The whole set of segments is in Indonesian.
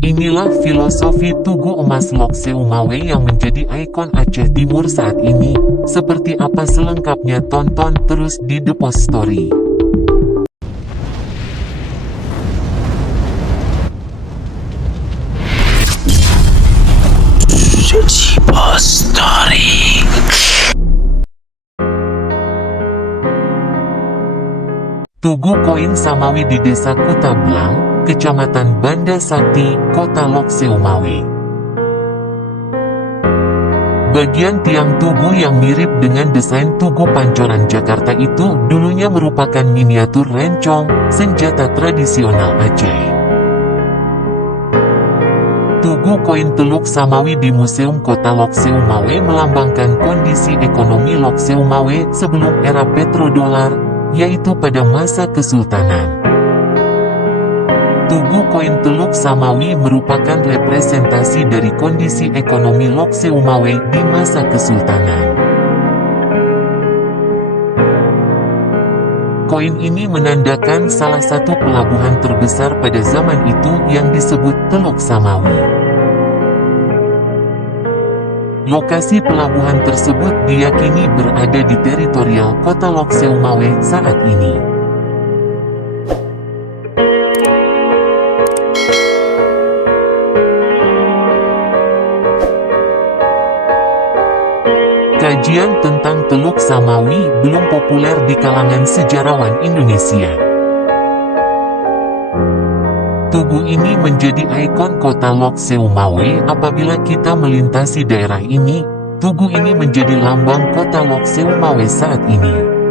Inilah filosofi Tugu Emas Lok Seumawe yang menjadi ikon Aceh Timur saat ini. Seperti apa selengkapnya, tonton terus di The Post Story. Post Story. Tugu koin Samawi di Desa Kutablang, Kecamatan Banda Sakti, Kota Lok Seumawe. Bagian tiang tugu yang mirip dengan desain Tugu Pancoran Jakarta itu dulunya merupakan miniatur rencong, senjata tradisional Aceh. Tugu koin Teluk Samawi di Museum Kota Lok Seumawe melambangkan kondisi ekonomi Lok Seumawe sebelum era petrodolar, yaitu pada masa Kesultanan. Tugu koin Teluk Samawi merupakan representasi dari kondisi ekonomi Lok Seumawe di masa Kesultanan. Koin ini menandakan salah satu pelabuhan terbesar pada zaman itu yang disebut Teluk Samawi. Lokasi pelabuhan tersebut diyakini berada di teritorial Kota Lok Seumawe saat ini. Kajian tentang Teluk Samawi belum populer di kalangan sejarawan Indonesia. Tugu ini menjadi ikon kota Lok Seumawe. Apabila kita melintasi daerah ini, tugu ini menjadi lambang kota Lok Seumawe saat ini.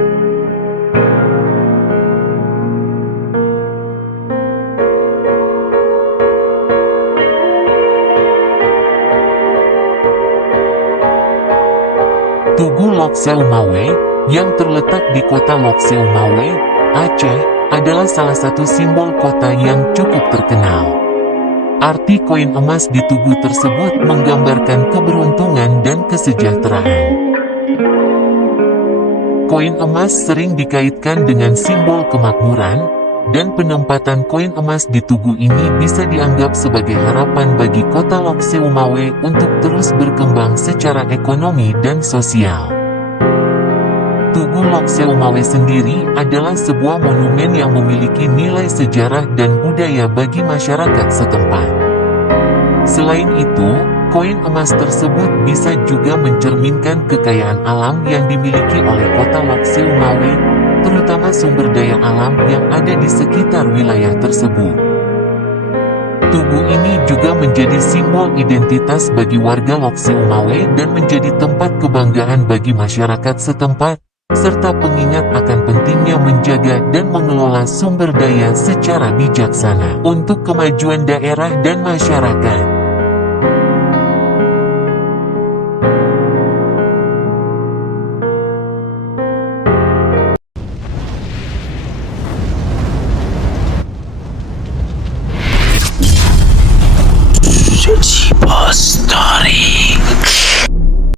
Tugu Lok Seumawe, yang terletak di kota Lok Seumawe, Aceh, adalah salah satu simbol kota yang cukup terkenal. Arti koin emas di tugu tersebut menggambarkan keberuntungan dan kesejahteraan. Koin emas sering dikaitkan dengan simbol kemakmuran, dan penempatan koin emas di tugu ini bisa dianggap sebagai harapan bagi kota Lok Seumawe untuk terus berkembang secara ekonomi dan sosial. Tugu Lok Seumawe sendiri adalah sebuah monumen yang memiliki nilai sejarah dan budaya bagi masyarakat setempat. Selain itu, koin emas tersebut bisa juga mencerminkan kekayaan alam yang dimiliki oleh kota Lok Seumawe, terutama sumber daya alam yang ada di sekitar wilayah tersebut. Tugu ini juga menjadi simbol identitas bagi warga Lok Seumawe dan menjadi tempat kebanggaan bagi masyarakat setempat, serta pengingat akan pentingnya menjaga dan mengelola sumber daya secara bijaksana untuk kemajuan daerah dan masyarakat. Post Story.